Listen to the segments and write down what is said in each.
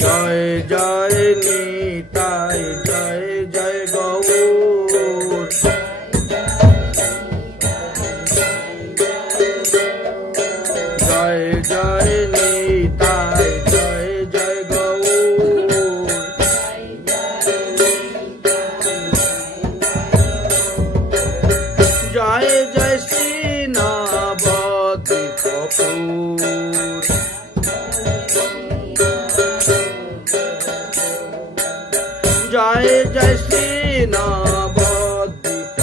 जय जय निताय जय जय गौर जय जय निताय जय जय गौर जय जय श्री नवद्वीप जय जय श्री नवद्वीप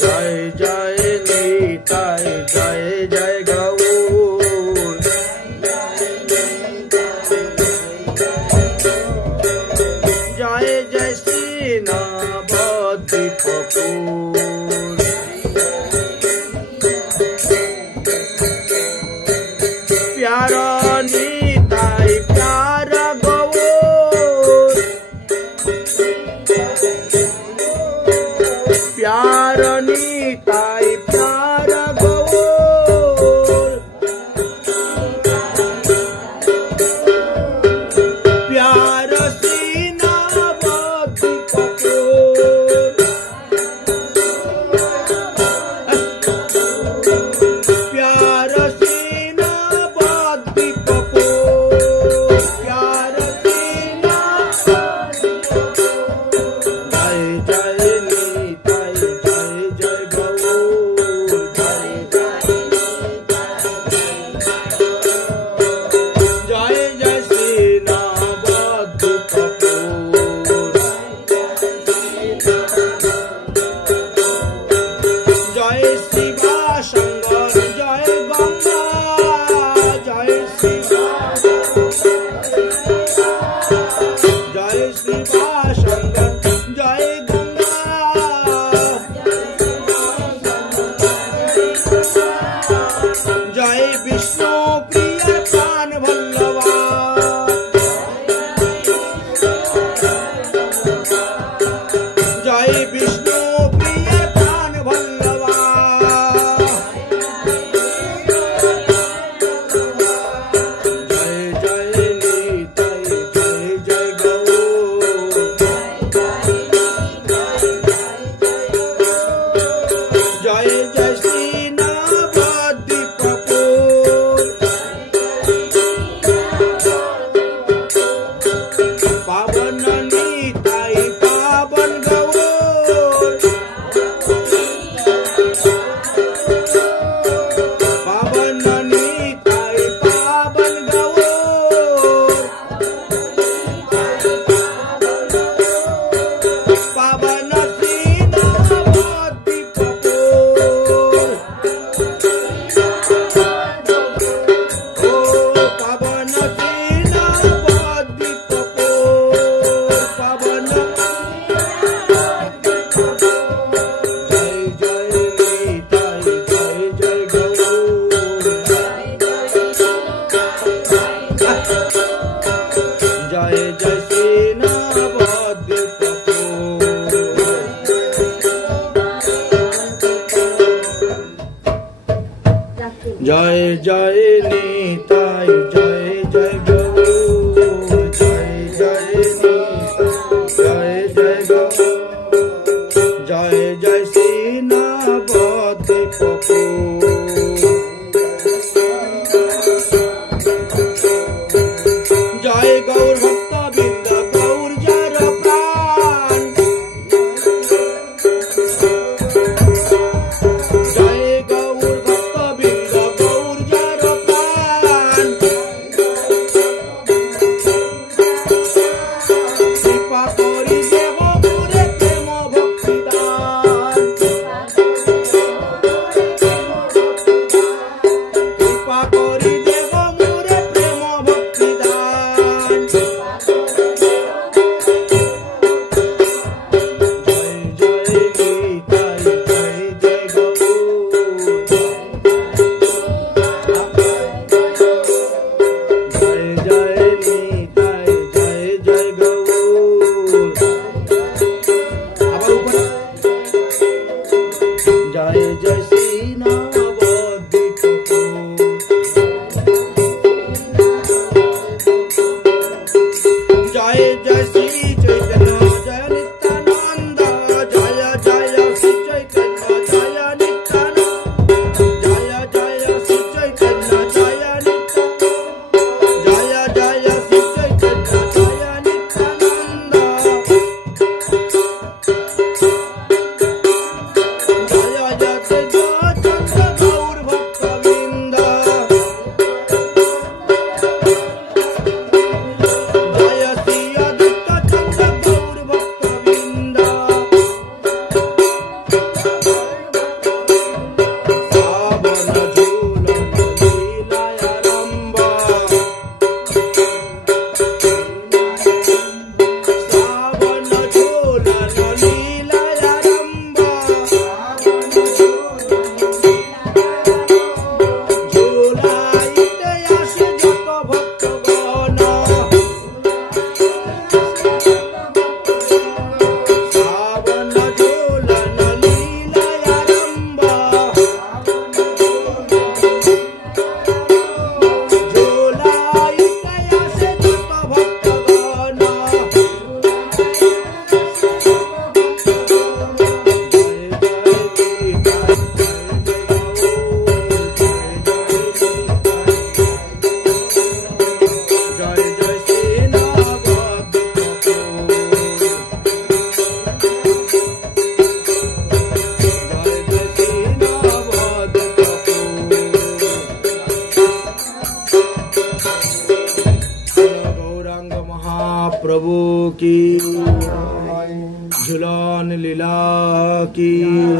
जय जय निताय जय जय गौर जय जय श्री नवद्वीप प्यारा निताय प्यारा गौर प्यारा निताय प्यारा गौर प्यारा श्री नवद्वीप प्यारा जय जय निताय जय जय गौर जय जय निताय जय जय गौर जय जय श्री नवद्वीप जय गौर भक्त बिंद गौर जर प्राण जय गौर भक्त बिंद गौर जर प्राण कृपा करि देव मोरे प्रेम भक्ति दान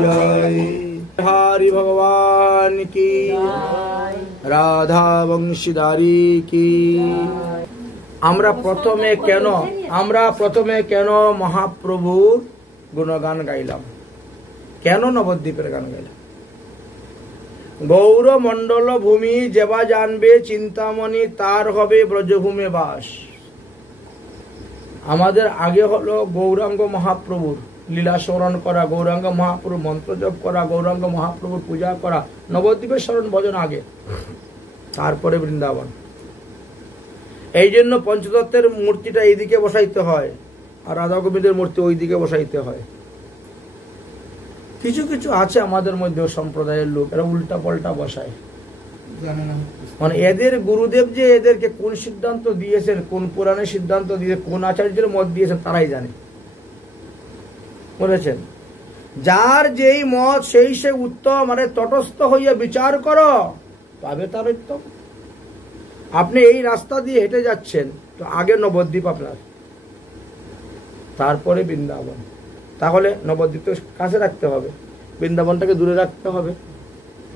জয়। হরি ভগবান কি, রাধা বংশীধারী কি। আমরা প্রথমে কেন মহাপ্রভুর গুণগান গাইলাম, কেন নবদ্বীপের গান গাইলাম? গৌর মণ্ডল ভূমি যেবা জানবে চিন্তামণি, তার হবে ব্রজভূমে বাস। আমাদের আগে হলো গৌরাঙ্গ মহাপ্রভুর লীলা স্মরণ করা, গৌরাঙ্গ মহাপ্রভুর মন্ত্র জপ করা, গৌরাঙ্গ মহাপ্রভুর পূজা করা, নবদ্বীপের স্মরণ ভজন আগে, তারপরে বৃন্দাবন। এই জন্য পঞ্চতত্ত্বের মূর্তিটা এইদিকে বসাইতে হয়, আর রাধা গোবিন্দের মূর্তি ওই দিকে বসাইতে হয়। কিছু কিছু আছে আমাদের মধ্যে সম্প্রদায়ের লোক, এরা উল্টা পাল্টা বসায়, মানে এদের গুরুদেব যে এদেরকে কোন সিদ্ধান্ত দিয়েছেন, কোন পুরাণের সিদ্ধান্ত দিয়েছেন, কোন আচার্যের মত দিয়েছেন, তারাই জানে, বলেছেন। যার যেই মত সেই সে উত্তম, মানে তটস্থ হইয়া বিচার করো, পাবে তার উত্তম। আপনি এই রাস্তা দিয়ে হেঁটে যাচ্ছেন, তো আগে নবদ্বীপ আপনার, তারপরে বৃন্দাবন। তাহলে নবদ্বীপ তো কাছে রাখতে হবে, বৃন্দাবনটাকে দূরে রাখতে হবে।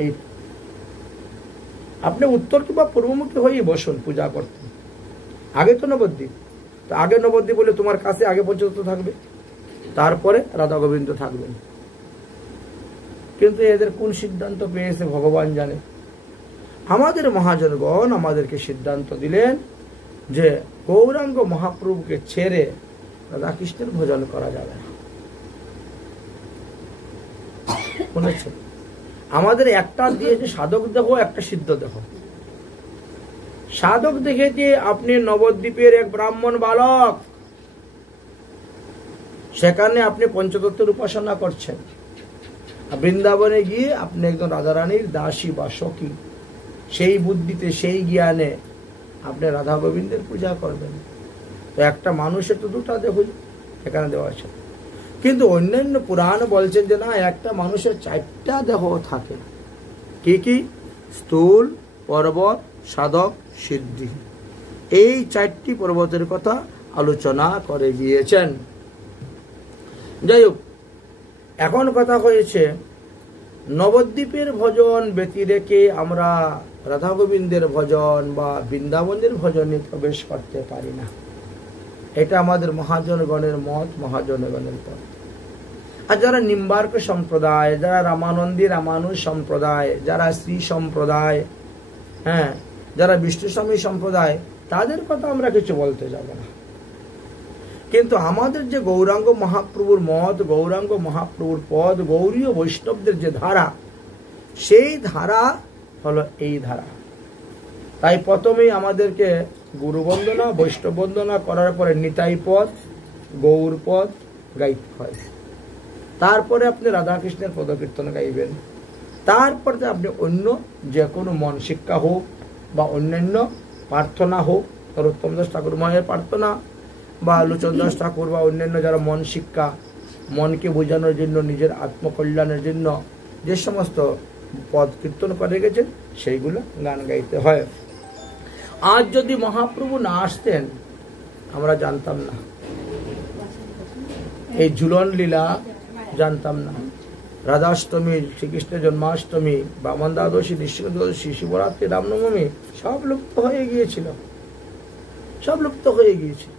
এই আপনি উত্তর কিংবা পূর্বমুখী হয়েই বসুন পূজা করতে, আগে তো নবদ্বীপ। তো আগে নবদ্বীপ বলে তোমার কাছে আগে পর্যন্ত থাকবে, তারপরে রাধা গোবিন্দ থাকবেন। কিন্তু এদের কোন সিদ্ধান্ত পেয়েছে ভগবান জানে। আমাদের মহাজনগণ আমাদেরকে সিদ্ধান্ত দিলেন যে গৌরাঙ্গ মহাপ্রভুকে ছেড়ে রাধাকৃষ্ণের ভজন করা যাবে না। শুনেছেন, আমাদের একটা দিয়েছে সাধক দেহ, একটা সিদ্ধ দেহ। সাধক দেখেছে আপনি নবদ্বীপের এক ব্রাহ্মণ বালক, সেখানে আপনি পঞ্চতত্ত্বের উপাসনা করছেন। বৃন্দাবনে গিয়ে আপনি একজন রাধারানীর দাসী বা সখী, সেই বুদ্ধিতে সেই জ্ঞানে আপনি রাধা গোবিন্দের পূজা করবেন। তো একটা মানুষের তো দুটা দেহ এখানে দেওয়া আছে, কিন্তু অন্যান্য পুরাণ বলছেন যে না, একটা মানুষের চারটা দেহ থাকে। কি কি? স্থূল, পর্বত, সাধক, সিদ্ধি। এই চারটি পর্বতের কথা আলোচনা করে গিয়েছেন। যাই হোক, এখন কথা হয়েছে নবদ্বীপের ভজন ব্যতি রেখে আমরা রাধা গোবিন্দের ভজন বা বৃন্দাবনের ভজনে প্রবেশ করতে পারি না। এটা আমাদের মহাজনগণের মত, মহাজনগণের পথ। আর যারা নিম্বার্ক সম্প্রদায়, যারা রামানন্দী রামানুজ সম্প্রদায়, যারা শ্রী সম্প্রদায়, হ্যাঁ, যারা বিষ্ণুস্বামী সম্প্রদায়, তাদের কথা আমরা কিছু বলতে যাব না। কিন্তু আমাদের যে গৌরাঙ্গ মহাপ্রভুর মত, গৌরাঙ্গ মহাপ্রভুর পদ, গৌরীয় বৈষ্ণবদের যে ধারা, সেই ধারা হলো এই ধারা। তাই প্রথমেই আমাদেরকে গুরু বন্দনা, বৈষ্ণব বন্দনা করার পরে নিতাই পদ, গৌর পদ গাইতে হয়। তারপরে আপনি রাধাকৃষ্ণের পদকীর্তন গাইবেন। তারপরে আপনি অন্য যে কোনো মন শিক্ষা হোক বা অন্যান্য প্রার্থনা হোক, নরোত্তম দাস ঠাকুর মহারাজের প্রার্থনা বা লোচন দাস ঠাকুর বা অন্যান্য যারা মন শিক্ষা, মনকে বোঝানোর জন্য, নিজের আত্মকল্যাণের জন্য যে সমস্ত পদ কীর্তন করে গেছেন, সেইগুলো গান গাইতে হয়। আজ যদি মহাপ্রভু না আসতেন আমরা জানতাম না, এই ঝুলন লীলা জানতাম না। রাধাষ্টমী, শ্রীকৃষ্ণের জন্মাষ্টমী, বামন দ্বাদশী, নৃসিংহদশী, শিবরাত্রি, রামনবমী সব লুপ্ত হয়ে গিয়েছিল, সব লুপ্ত হয়ে গিয়েছিল।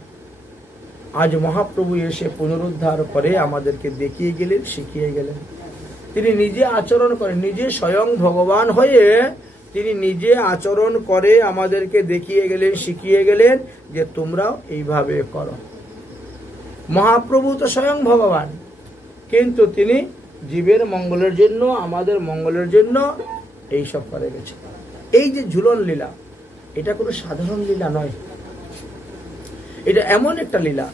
আজ মহাপ্রভু এসে পুনরুদ্ধার করে আমাদেরকে দেখিয়ে গেলেন, শিখিয়ে গেলেন। তিনি নিজে আচরণ করেন, নিজে স্বয়ং ভগবান হয়ে তিনি নিজে আচরণ করে আমাদেরকে দেখিয়ে গেলেন, শিখিয়ে গেলেন যে তোমরাও এইভাবে করো। মহাপ্রভু তো স্বয়ং ভগবান, কিন্তু তিনি জীবের মঙ্গলের জন্য, আমাদের মঙ্গলের জন্য এইসব করে গেছে। এই যে ঝুলন লীলা, এটা কোনো সাধারণ লীলা নয়। এটা এমন একটা লীলা,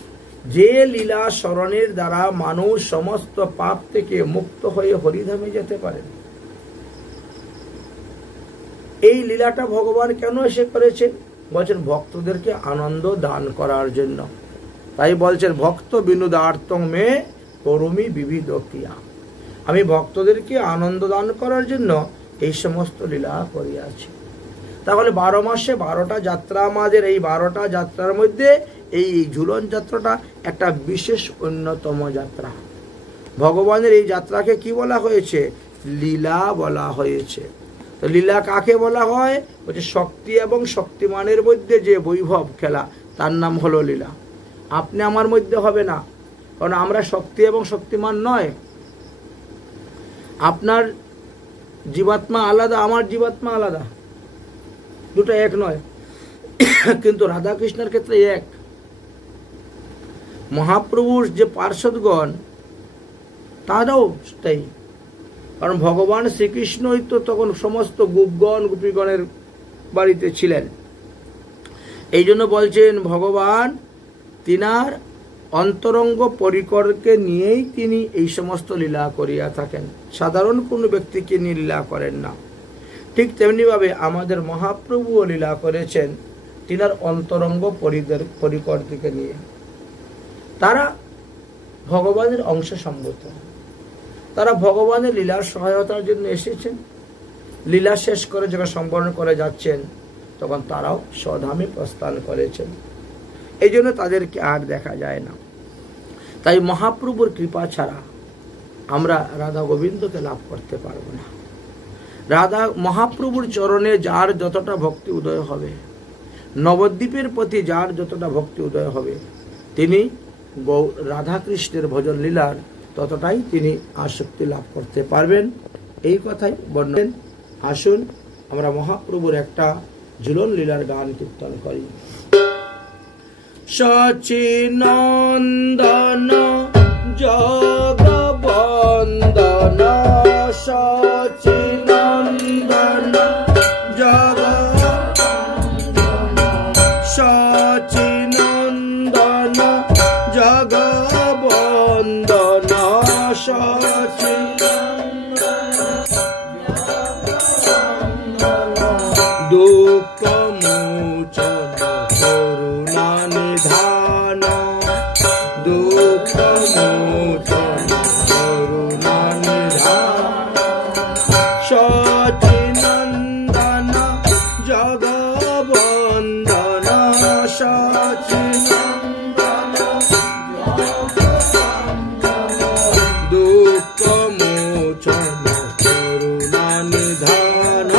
যে লীলা স্মরণের দ্বারা মানুষ সমস্ত পাপ থেকে মুক্ত হয়ে হরিধামে যেতে পারে। এই লীলাটা ভগবান কেন এসে করেছেন? বলছেন ভক্তদেরকে আনন্দ দান করার জন্য। তাই বলছেন ভক্ত বিনোদার্থং মে করমি বিবিধ ক্রিয়া। আমি ভক্তদেরকে আনন্দ দান করার জন্য এই সমস্ত লীলা করিয়াছি। তাহলে 12 মাসে 12টা যাত্রা, আমাদের এই 12টা যাত্রার মধ্যে এই ঝুলন যাত্রাটা একটা বিশেষ অন্যতম যাত্রা। ভগবানের এই যাত্রাকে কি বলা হয়েছে? লীলা বলা হয়েছে। তো লীলা কাকে বলা হয়? বলছে শক্তি এবং শক্তিমানের মধ্যে যে বৈভব খেলা, তার নাম হলো লীলা। আপনি আমার মধ্যে হবে না, কারণ আমরা শক্তি এবং শক্তিমান নয়। আপনার জীবাত্মা আলাদা, আমার জীবাত্মা আলাদা, দুটো এক নয়। কিন্তু রাধা কৃষ্ণের ক্ষেত্রে এক। মহাপ্রভুর যে পার্ষদগণ তারাও তাই, কারণ ভগবান শ্রীকৃষ্ণই তো তখন সমস্ত গোপগণ গোপীগণের বাড়িতে ছিলেন। এই জন্য বলছেন ভগবান তিনার অন্তরঙ্গ পরিকরকে নিয়েই তিনি এই সমস্ত লীলা করিয়া থাকেন, সাধারণ কোনো ব্যক্তিকে নিয়ে লীলা করেন না। ঠিক তেমনিভাবে আমাদের মহাপ্রভুও লীলা করেছেন তিনার অন্তরঙ্গ পরিকর থেকে নিয়ে। তারা ভগবানের অংশ সম্ভূত, তারা ভগবানের লীলার সহায়তার জন্য এসেছেন। লীলা শেষ করে যখন সম্পন্ন করে যাচ্ছেন, তখন তারাও স্বধামে প্রস্থান করেছেন। এই জন্য তাদেরকে আর দেখা যায় না। তাই মহাপ্রভুর কৃপা ছাড়া আমরা রাধা গোবিন্দকে লাভ করতে পারবো না। রাধা মহাপ্রভুর চরণে যার যতটা ভক্তি উদয় হবে, নবদ্বীপের প্রতি যার যতটা ভক্তি উদয় হবে, তিনি রাধা কৃষ্ণের ভজন লীলার ততটাই তিনি আসক্তি লাভ করতে পারবেন। এই কথাই বর্ণনা। আসুন আমরা মহাপ্রভুর একটা ঝুলন লীলার গান কীর্তন করি। সচিনন্দন জগবন্দন, সচিনন্দন সচিনন্দন জগবন্দন, দুঃখ মোচন করুণা নিধান, দুঃখ মোচন করুণা নিধান, সচিনন্দন জগবন্দন, সচিনন্দন দুঃখ মোচন করুণা নিধান,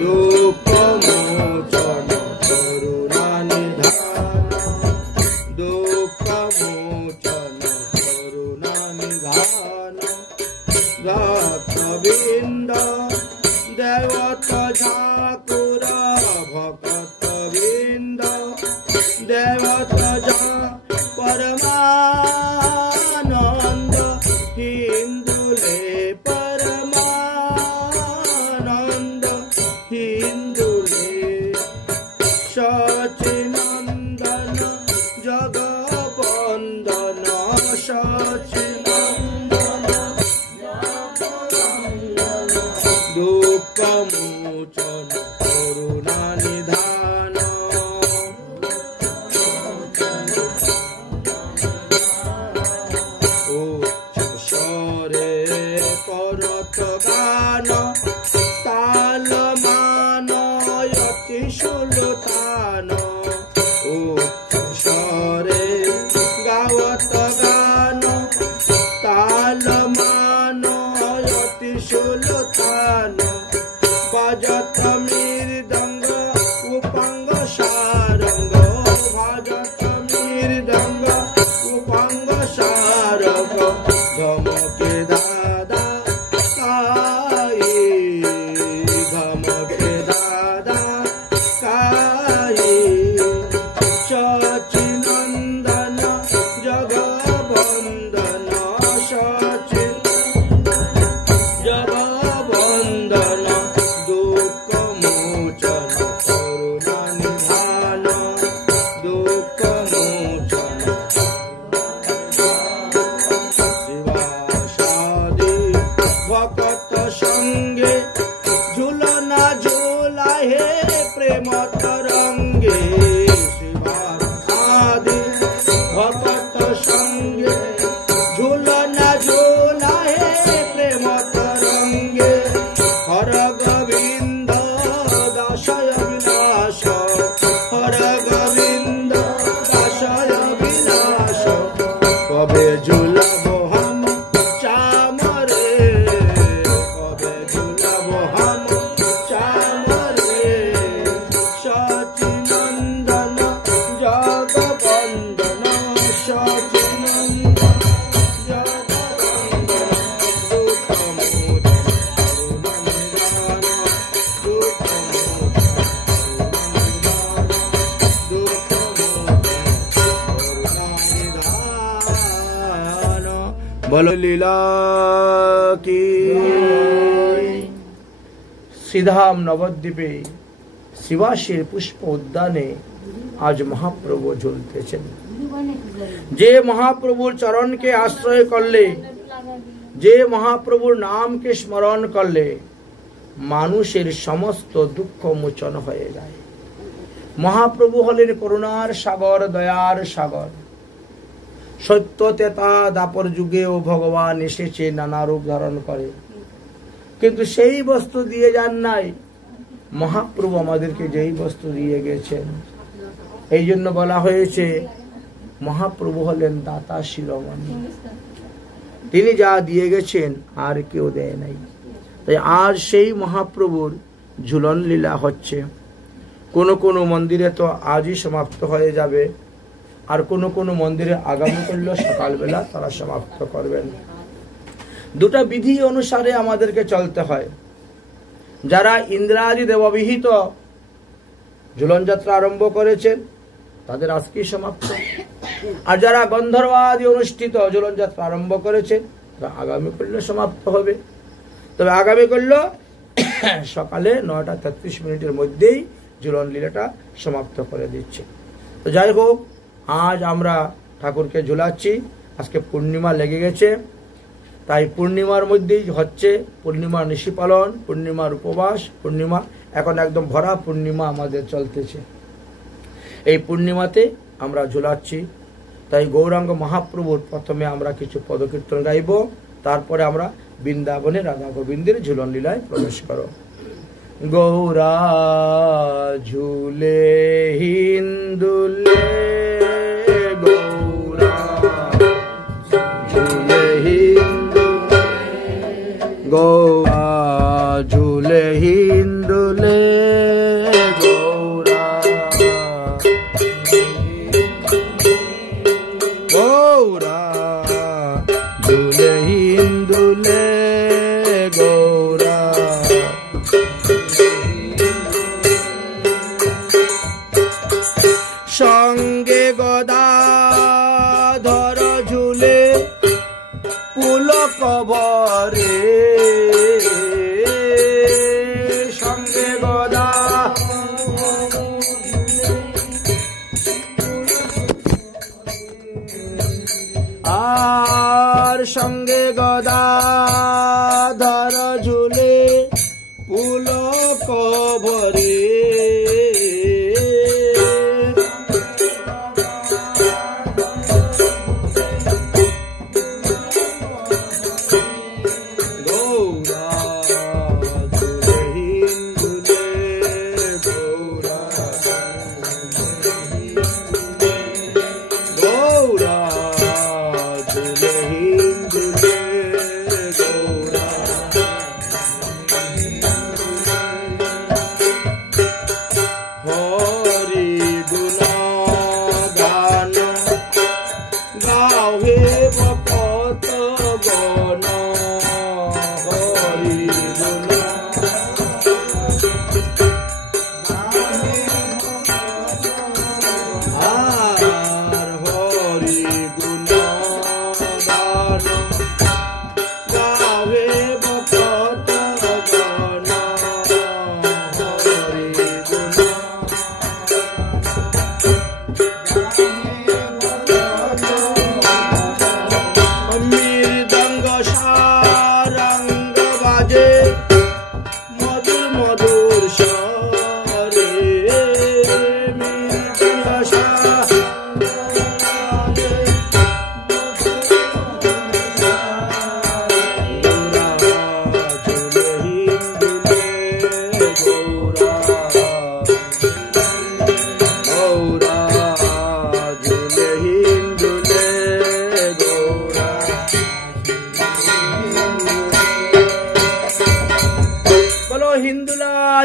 দুঃখ মোচন করুণা নিধান, দুঃখ মোচন করুণা নিধান। ভক্তবৃন্দ দেবত ঠাকুর, ভক্তবৃন্দ দেবত পরমানন্দ, হিন্দুলে পরমানন্দ, হিন্দুলে সচিনন্দন জগবন্দন, সচিনন্দন দুঃখ মোচন করুণা নিধান। করত গান তাল মান অতি সুলতান, উচ্চস্বরে গাওয়াত গান তাল মান অতি সুলতান, বাজত মৃদঙ্গ উপাঙ্গ সারঙ্গ, বাজত মৃদঙ্গ উপাঙ্গ সারঙ্গ, ধমকে দাদা কায়ে, ধমকে দাদা কায়ে, সচিনন্দন জগবন্দন, সচিনন্দন জগবন্দন, দুঃখ মোচন করুণা নিধান, দুঃখ মোচন ভকত সঙ্গে ঝুলনা ঝুলা হে প্রেম তরঙ্গে, শিবাদি ভকত সঙ্গে ঝুলনা ঝুলা হে প্রেম তরঙ্গে, হর গোবিন্দ দাসয় বিলাস, হর গোবিন্দ দাসয় বিলাস, কবে ঝুলাবো হাম बोलो लीला की। श्रीधाम नवद्वीपे शिवाशीर पुष्प उद्याने आज महाप्रभु झुलतेছেন। যে মহাপ্রভুর চরণকে আশ্রয় করলে, যে মহাপ্রভুর নামকে স্মরণ করলে মানুষের সমস্ত দুঃখ মোচন হয়ে যায়। মহাপ্রভু হলেন করুণার সাগর, দয়ার সাগর। সত্য তেতা দাপর যুগেও ভগবান এসেছে নানা রূপ ধারণ করে, কিন্তু সেই বস্তু দিয়ে যান নাই। মহাপ্রভু আমাদেরকে যেই বস্তু দিয়ে গেছেন, এই জন্য বলা হয়েছে মহাপ্রভু হলেন দাতা শিরোমণি। তিনি যা দিয়ে গেছেন আর কেউ দেয় নাই। তাই আজ সেই মহাপ্রভুর ঝুলন লীলা হচ্ছে। কোন কোন মন্দিরে তো আজই সমাপ্ত হয়ে যাবে, আর কোন কোন মন্দিরে আগামী করলে সকালবেলা তারা সমাপ্ত করবেন। দুটা বিধি অনুসারে আমাদেরকে চলতে হয়। যারা ইন্দ্রাদি দেববিহিত ঝুলন যাত্রা আরম্ভ করেছেন তাদের আজকেই সমাপ্ত, আর যারা গন্ধর্বাদি অনুষ্ঠিত ঝুলন যাত্রা আরম্ভ করেছেন তারা আগামী করলে সমাপ্ত হবে। তবে আগামী করলে সকালে 9:33 মধ্যেই ঝুলন লীলাটা সমাপ্ত করে দিচ্ছে। তো যাই হোক, আজ আমরা ঠাকুরকে ঝুলাচ্ছি। আজকে পূর্ণিমা লেগে গেছে, তাই পূর্ণিমার মধ্যেই হচ্ছে পূর্ণিমার নিশি পালন, পূর্ণিমার উপবাস। পূর্ণিমা এখন একদম ভরা পূর্ণিমা আমাদের চলতেছে। এই পূর্ণিমাতে আমরা ঝুলাচ্ছি। তাই গৌরাঙ্গ মহাপ্রভুর প্রথমে আমরা কিছু পদকীর্তন গাইব, তারপরে আমরা বৃন্দাবনে রাধা গোবিন্দের ঝুলন লীলায় প্রবেশ করো। গৌরা ঝুলে হিন্দুলে, গৌরা ঝুলে হিন্দুলে, গৌরা ঝুলে হিন্দুলে, গৌরা গৌরা ঝুলে হিন্দুলে, গৌরা সঙ্গে গদাধর ঝুলে পুলক ভরে, সঙ্গে গদা আর সঙ্গে গদাধর ঝুলে পুলক ভরে,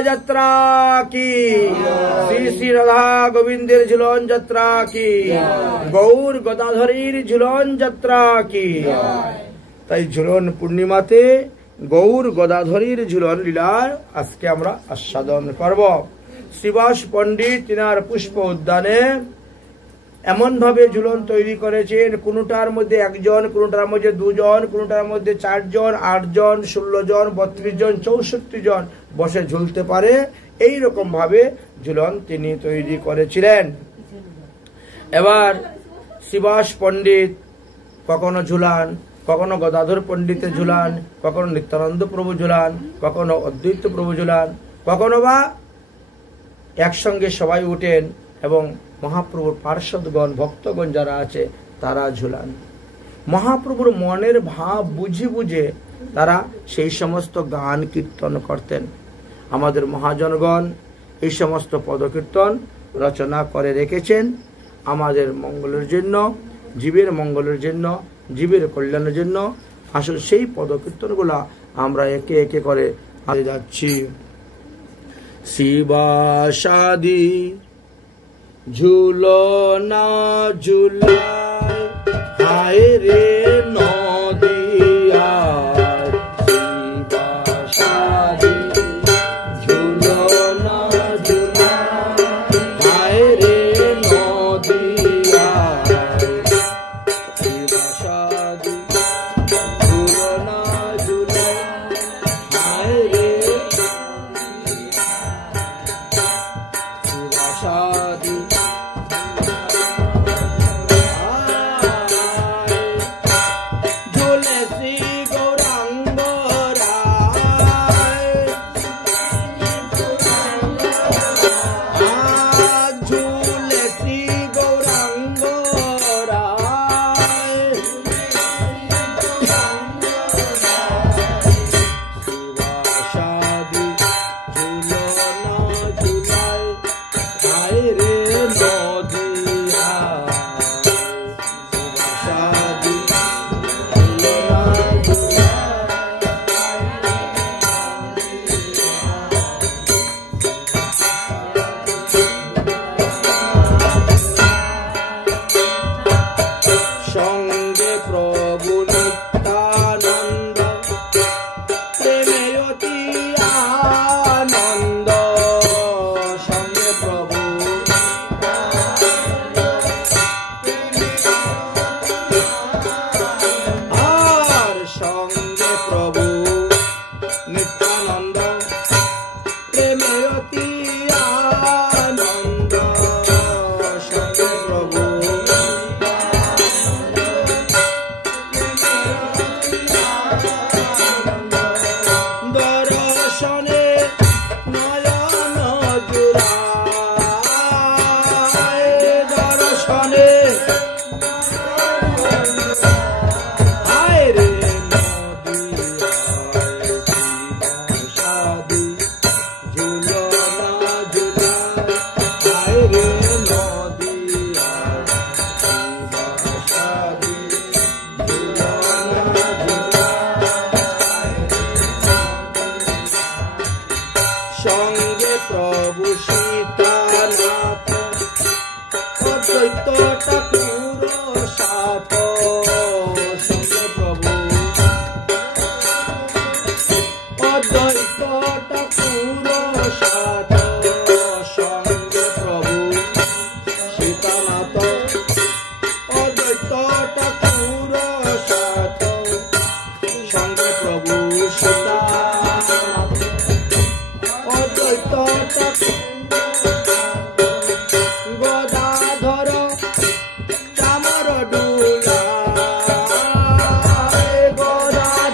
যাত্রা কি, শ্রী শ্রী রাধা গোবিন্দের ঝুলন যাত্রা কি, গৌর গদাধরীর ঝুলন যাত্রা কি। তাই ঝুলন পূর্ণিমাতে গৌর গদাধরীর ঝুলন লীলার আজকে আমরা আস্বাদন করব। শ্রীবাস পণ্ডিত তিনার পুষ্প উদ্যানে এমন ভাবে ঝুলন তৈরি করেছেন, কোনটার মধ্যে একজন, কোনটার মধ্যে দুজন, কোনটার মধ্যে 4 জন, 8 জন, 16 জন, 32 জন, 64 জন বসে ঝুলতে পারে। এই রকম ভাবে ঝুলন তিনি তৈরি করেছিলেন। এবার শিবাস পণ্ডিত কখনো ঝুলান, কখনো গদাধর পণ্ডিতের ঝুলান, কখনো নিত্যানন্দ প্রভু ঝুলান, কখনো অদ্বৈত প্রভু ঝুলান, কখনো বা একসঙ্গে সবাই উঠেন এবং মহাপ্রভুর পার্ষদগণ, ভক্তগণ যারা আছে তারা ঝুলান। মহাপ্রভুর মনের ভাব বুঝে বুঝে তারা সেই সমস্ত গান কীর্তন করতেন। আমাদের মহাজনগণ এই সমস্ত পদকীর্তন রচনা করে রেখেছেন আমাদের মঙ্গলের জন্য, জীবের মঙ্গলের জন্য, জীবের কল্যাণের জন্য। আসলে সেই পদকীর্তনগুলা আমরা একে একে করে আগে যাচ্ছি। শিবাসাদি ঝুলো না ঝুলায় হায় রে নদিয়া, শিবাসাদি ঝুলো না ঝুলায় হায় রে নদিয়া, শিবাসাদি ঝুলো না ঝুলায় হায় রে শিবাসাদি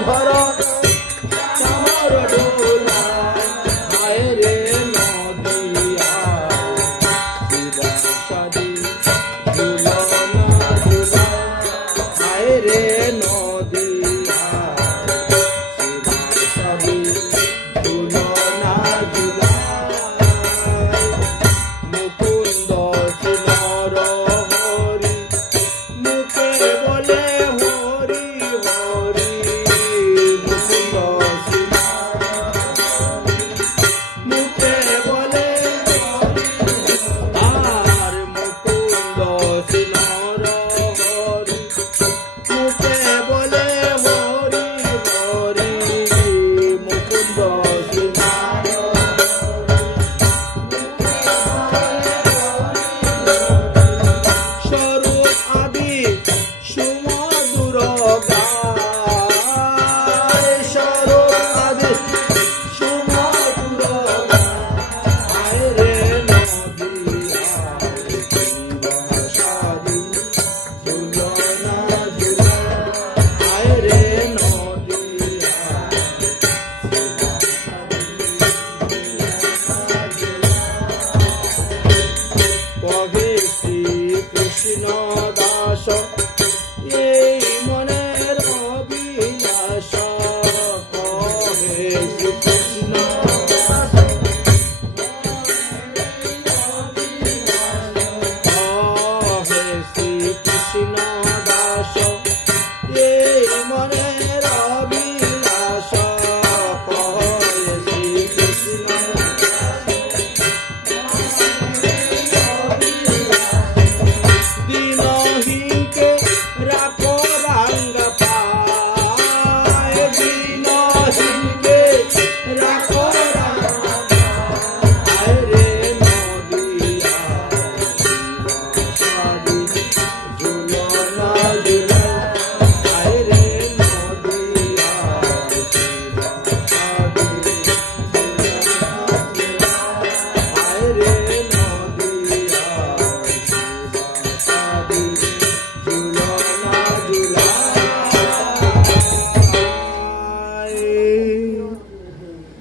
Gora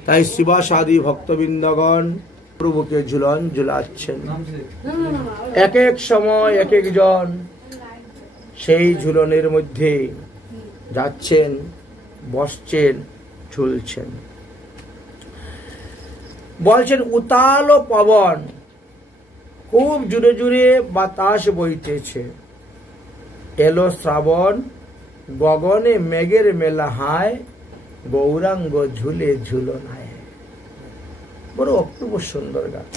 তাই শিবাসাদি ভক্তবৃন্দগণ প্রভুকে ঝুলন ঝুলাচ্ছেন। এক এক সময় এক একজন সেই ঝুলনের মধ্যে যাচ্ছেন, বসছেন, ঝুলছেন। বলছেন উতাল পবন, খুব জুড়ে জুড়ে বাতাস বইতেছে। এলো শ্রাবণ, গগনে মেঘের মেলা হায়, গৌরাঙ্গ ঝুলে ঝুলনায়। বড় অপূর্ব সুন্দর গান।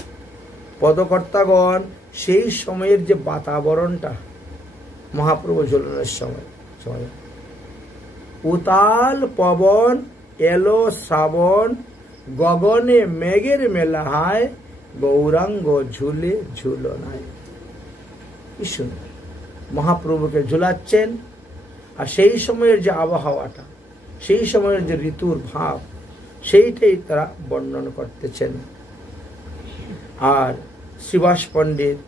পদকর্তাগণ সেই সময়ের যে বাতাবরণটা মহাপ্রভু ঝুলনের সময়, উতাল পবন, এলো শ্রাবণ, গগনে মেঘের মেলা হায়, গৌরাঙ্গ ঝুলে ঝুলনায়। কি সুন্দর মহাপ্রভুকে ঝুলাচ্ছেন। আর সেই সময়ের যে আবহাওয়াটা, সেই সময়ের যে ঋতুর ভাব, সেইটাই তারা বর্ণন করতেছেন। আর শ্রীবাস পণ্ডিত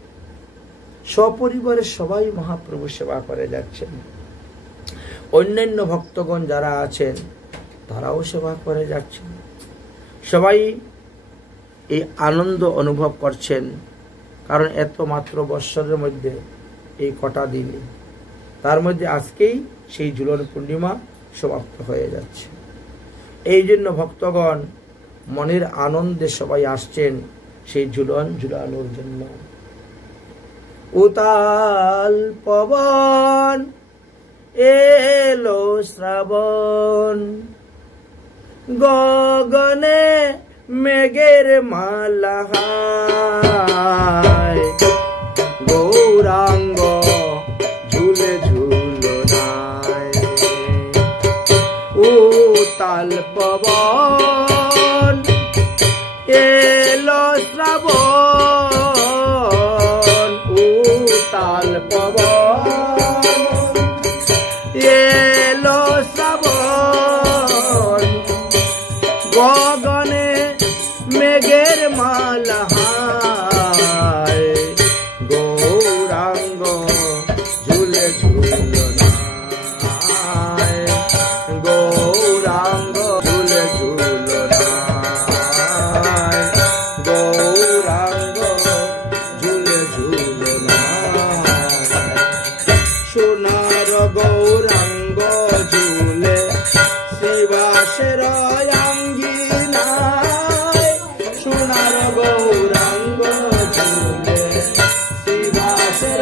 সপরিবারে সবাই মহাপ্রভু সেবা করে যাচ্ছেন। অন্যান্য ভক্তগণ যারা আছেন তারাও সেবা করে যাচ্ছেন। সবাই এই আনন্দ অনুভব করছেন, কারণ এত মাত্র বৎসরের মধ্যে এই কটা দিনে, তার মধ্যে আজকেই সেই ঝুলন পূর্ণিমা সমাপ্ত হয়ে যাচ্ছে। এই জন্য ভক্তগণ মনের আনন্দে সবাই আসছেন সেই ঝুলন ঝুলানোর জন্য। উতাল পবন, এলো শ্রাবণ, গগনে মেঘের মালা হায়, গৌরাঙ্গ ঝুলে ঝুলনায়। উতাল পবন, এলো শ্রাবণ, উতাল পবন, এলো শ্রাবণ, গগনে মেঘের মালা হায়, গৌরাঙ্গ ঝুলে ঝুলনায়, গৌরাঙ্গ ঝুলে ঝুলনায়, গৌরাঙ্গ ঝুলে ঝুলনায়। সোনার গৌরাঙ্গ ঝুলে শ্রীবাসের অঙ্গিনায়, সোনার গৌরাঙ্গ ঝুলে শ্রীবাসের,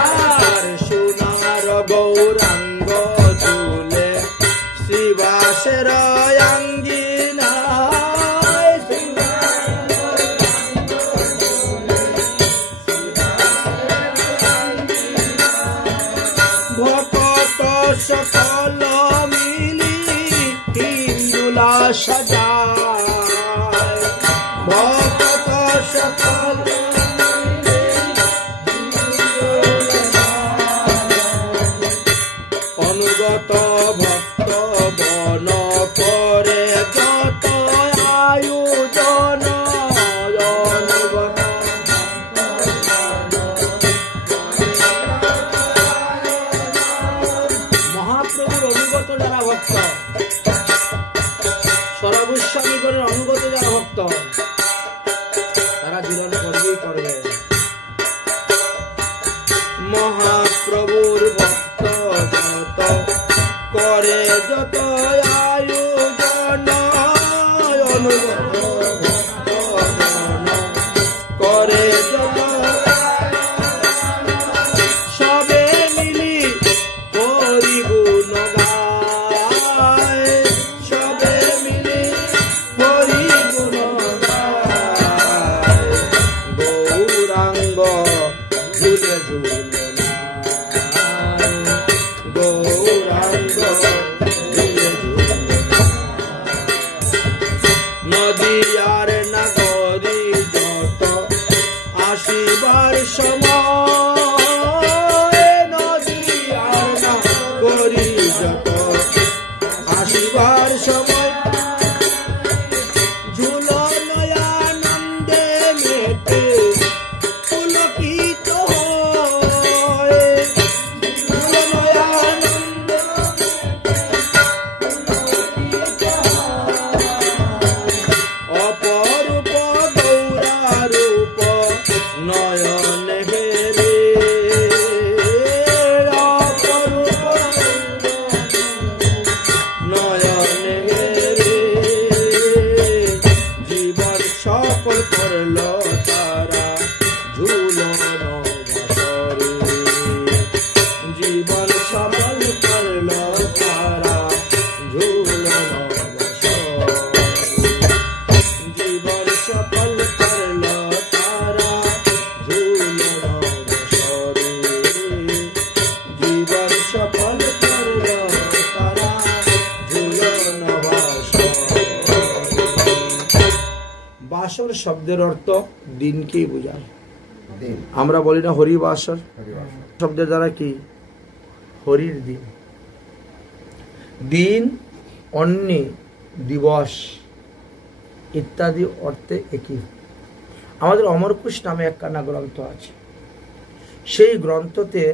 আর সোনার গৌরাঙ্গ ঝুলে শ্রীবাসের অঙ্গিনায়, ভকত সকল মিলি হিন্দুলা সাজায়, ভকত সকল অনুগত ভক্ত বন করে যত আয়োজন, অনুগত মহাপ্রভুর অনুগত যারা ভক্ত, সর্বস্বামীগণের অনুগত যারা ভক্ত, তারা ঝুলন করবেই করবে। মহাপ্রভুর ভক্ত যত করে যত আয়োজন, করে যত সবে মিলি হরি গুণ গায়, সবে মিলি হরি গুণ গায়, গৌরাঙ্গ ঝুলে ঝুলে গৌরাঙ্গ ঝুলে ঝুলে নদী আর নাগরী যত আসিবার সময়, নদী আর নাগরী যত আসিবার সময়, ঝুলন আনন্দে মেতে পুলকিত হয়, ঝুলন আনন্দে অপরূপ গৌরারূপ নয়ন হেরে, অপরূপ নয়ন হেরে, জীবন সফল করল তারা ঝুলন বসরে, জীবন সফল করল তারা ঝুলন বসরে, জীবন সফল করল তারা ঝুলন বসরে, জীবন সফল করল তারা ঝুলন বসরে। বাসর শব্দের অর্থ দিনকেই বোঝায়। আমরা বলি না হরি বাসর, শব্দের দ্বারা কি হরির দিন, দিন অন্য দিবস ইত্যাদি অর্থে একই। আমাদের অমরকুশ নামে একখানা গ্রন্থ আছে, সেই গ্রন্থতে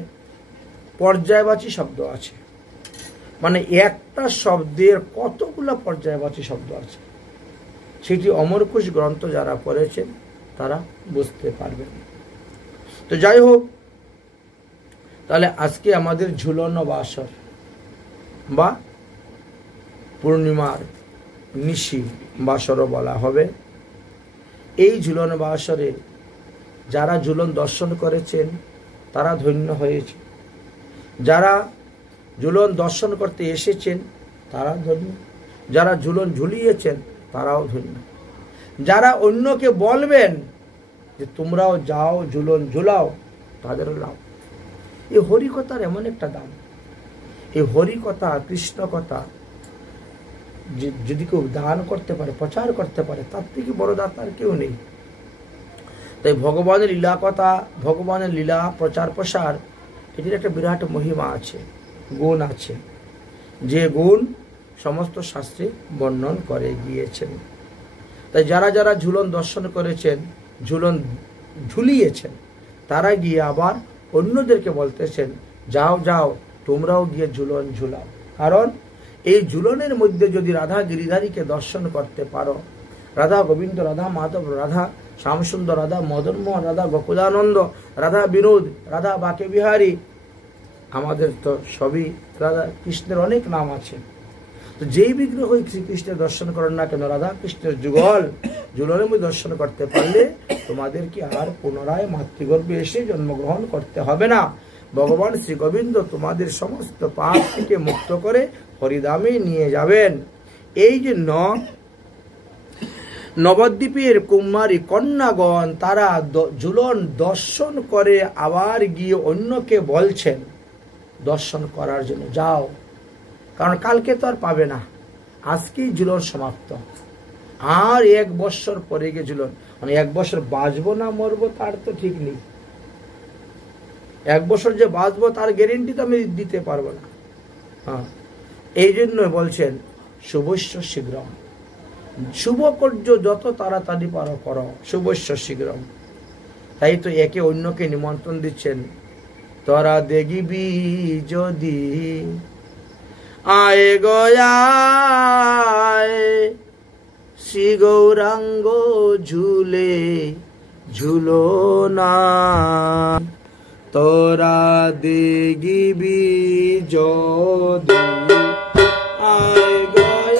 পর্যায়বাচী শব্দ আছে, মানে একটা শব্দের কতগুলো পর্যায়বাচী শব্দ আছে, সেটি অমরকুশ গ্রন্থ যারা পড়েছেন তারা বুঝতে পারবেন। তো যাই হোক, তাহলে আজকে আমাদের ঝুলন বাসর বা পূর্ণিমার নিশি বাসরও বলা হবে। এই ঝুলন বাসরে যারা ঝুলন দর্শন করেছেন তারা ধন্য হয়েছে, যারা ঝুলন দর্শন করতে এসেছেন তারা ধন্য, যারা ঝুলন ঝুলিয়েছেন তারাও ধন্য, যারা অন্যকে বলবেন যে তোমরাও যাও ঝুলন ঝুলাও তাদেরও লাভ। এই হরিকথার এমন একটা দাম, এই হরিকথা কৃষ্ণ কথা যদি কেউ দান করতে পারে, প্রচার করতে পারে, তার থেকে বড় দাতার কেউ নেই। তাই ভগবানের লীলা কথা, ভগবানের লীলা প্রচার প্রসার, এটির একটা বিরাট মহিমা আছে, গুণ আছে, যে গুণ সমস্ত শাস্ত্রে বর্ণন করে গিয়েছেন। তাই যারা যারা ঝুলন দর্শন করেছেন, ঝুলন ঝুলিয়েছেন, তারা গিয়ে আবার অন্যদেরকে বলতেছেন যাও যাও তোমরাও গিয়ে ঝুলন ঝুলাও। কারণ এই ঝুলনের মধ্যে যদি রাধা গিরিধারীকে দর্শন করতে পারো, রাধা গোবিন্দ, রাধা মাধব, রাধা শ্যামসুন্দর, রাধা মদনমোহন, রাধা গোকুলানন্দ, রাধা বিনোদ, রাধা বাকে বিহারী, আমাদের তো সবই রাধা কৃষ্ণের অনেক নাম আছে। তো যেই বিগ্রহ শ্রীকৃষ্ণের দর্শন করেন না কেন, রাধা কৃষ্ণের যুগল ঝুলনের মধ্যে দর্শন করতে পারলে তোমাদেরকে আর পুনরায় মাতৃগর্ভে এসে জন্মগ্রহণ করতে হবে না। ভগবান শ্রী গোবিন্দ তোমাদের সমস্ত পাপ থেকে মুক্ত করে হরিধামে নিয়ে যাবেন। এই জন্য নবদ্বীপের কুমারী কন্যাগণ তারা ঝুলন দর্শন করে আবার গিয়ে অন্যকে বলছেন দর্শন করার জন্য যাও, কারণ কালকে তো আর পাবে না, আজকেই ঝুলন সমাপ্ত, আর 1 বছর পরে গিয়ে ঝুলন, মানে 1 বছর বাঁচবো না মরবো তার তো ঠিক নেই, 1 বছর যে বাঁচবো তার গ্যারেন্টি তো আমি দিতে পারবো না। হ্যাঁ, এই জন্য বলছেন শুভস্য শীঘ্রম, শুভ কার্য যত তাড়াতাড়ি পারো করো, শুভস্য শীঘ্রম। তাই তো একে অন্যকে নিমন্ত্রণ দিচ্ছেন, তোরা দেখিবি যদি আয় গয়ায় শ্রী গৌরাঙ্গ ঝুলে ঝুলো না, তোরা দেখিবি যদি আয় গয়ায়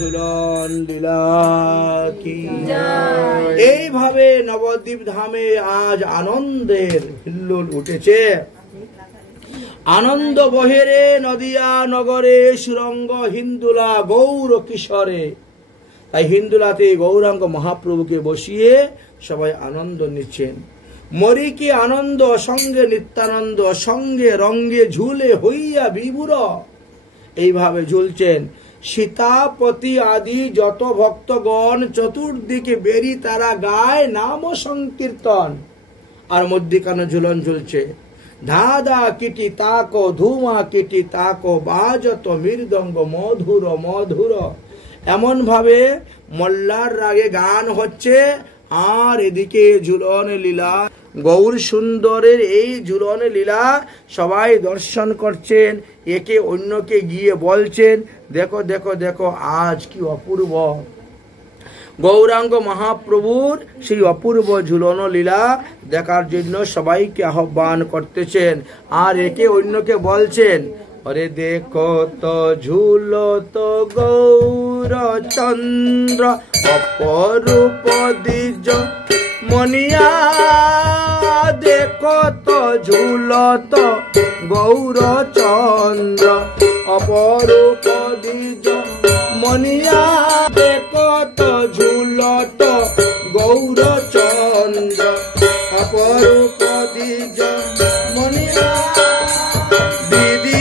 ঝুলন লীলা কি এইভাবে নবদ্বীপ ধামে আজ আনন্দের হিল্লোল উঠেছে। আনন্দ বহেরে নদিয়া নগরে সুরঙ্গ হিন্দুলা গৌর কিশোরে। তাই হিন্দুলাতে গৌরাঙ্গ মহাপ্রভুকে বসিয়ে সবাই আনন্দ নিচ্ছেন। মরিকি আনন্দ সঙ্গে নিত্যানন্দ সঙ্গে রঙ্গে ঝুলে হইয়া বিভুর। এইভাবে ঝুলছেন সীতাপতি আদি যত ভক্তগণ চতুর্দিকে বেরি তারা গায় নাম সংকীর্তন। আর মধ্যিখানে ঝুলন ঝুলছে ধাদা কিটি তাকো ধুমা কিটি তাকো বাজত মৃদঙ্গ মধুর মধুর। এমন ভাবে মল্লার রাগে গান হচ্ছে আর এদিকে ঝুলন লীলা। গৌর সুন্দরের এই ঝুলন লীলা সবাই দর্শন করছেন, একে অন্যকে গিয়ে বলছেন দেখো দেখো দেখো আজ কি অপূর্ব। গৌরাঙ্গ মহাপ্রভুর সেই অপূর্ব ঝুলন লীলা দেখার জন্য সবাইকে আহ্বান করতেছেন আর একে অন্যকে বলছেন अरे देखो तो झूलो तो गौर चंद्र अपरूप द्विज मनिया। देखो तो झूलो तो गौर चंद्र अपरूप द्विज मनिया। देखो तो झूलो तो गौर चंद्र अपरूप द्विज मनिया। दीदी